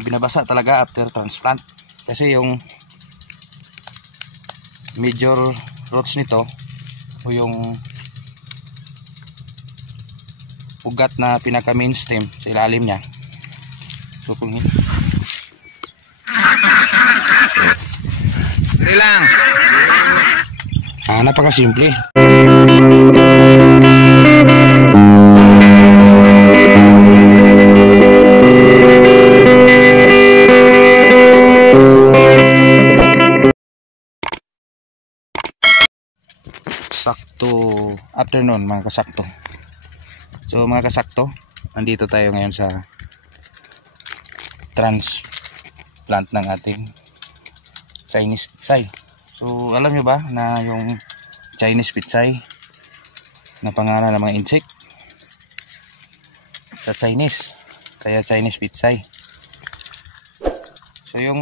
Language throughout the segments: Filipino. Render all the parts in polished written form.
binabasa talaga after transplant kasi yung major roots nito o yung ugat na pinaka main stem sa ilalim niya. So kung dali lang, napakasimple. Sakto afternoon mga kasakto. So mga kasakto, nandito tayo ngayon sa transplant ng ating Chinese pitsay. So alam nyo ba na yung Chinese pitsay na pangalan ng mga insect sa Chinese, kaya Chinese pitsay. So yung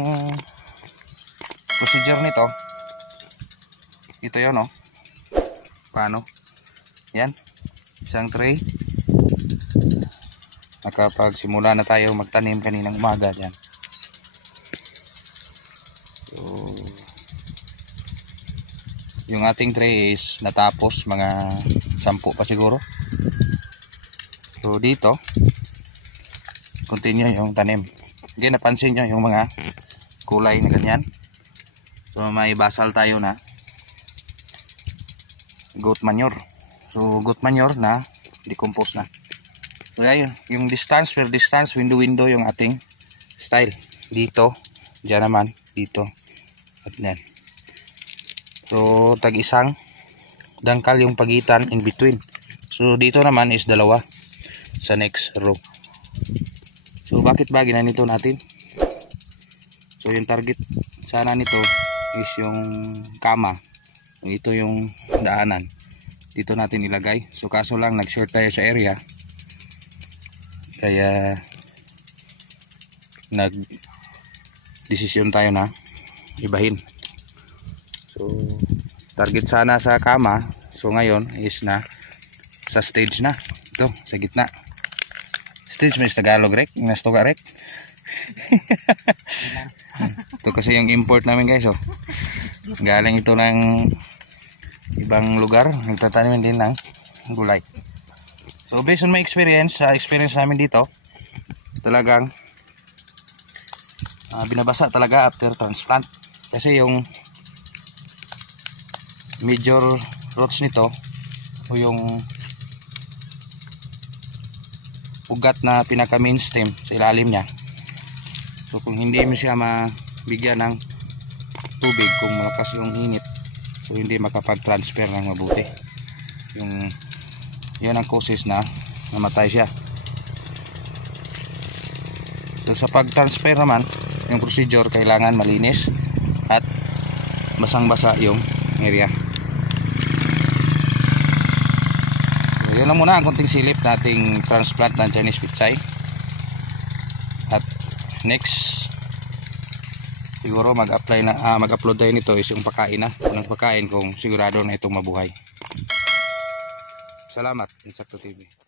procedure nito, ito yun, paano yan, isang tray. Nakapagsimula na tayo magtanim kaninang umaga dyan. So yung ating tray is natapos mga 10 pa siguro. So dito continue yung tanim. Hindi, napansin nyo yung mga kulay na ganyan. So may basal tayo na goat manure. So goat manure na decompose na. So ayun, yung distance per distance, window yung ating style. Dito, diyan naman, dito at yan. So tag isang dangkal yung pagitan in between. So dito naman is 2 sa next row. So bakit ba ginanito natin? So yung target sana nito is yung kama. Ito yung daanan, dito natin ilagay. So kaso lang nag-short tayo sa area, kaya nag-desisyon tayo na ibahin. So target sana sa kama. So ngayon is na sa stage na. Ito sa gitna. Stage may Tagalog rek, nastoga rek. Ito kasi yung import namin guys. Galing ito ng ibang lugar, nagtatanim din ng gulay. So based on my experience, sa experience namin dito, talagang binabasa talaga after transplant kasi yung major roots nito o yung ugat na pinaka main stem sa ilalim niya. So kung hindi mo siya mabigyan ng tubig, kung malakas yung init, so hindi makapag-transfer ng mabuti. Yun ang causes na namatay siya. So sa pag-transfer naman, yung procedure kailangan malinis at basang-basa yung area. So yun lang muna ang konting silip nating transplant ng Chinese pitsay. At next siguro mag-upload tayo nito is yung pakain na. Unang pakain kung sigurado na itong mabuhay. Salamat, Insakto TV.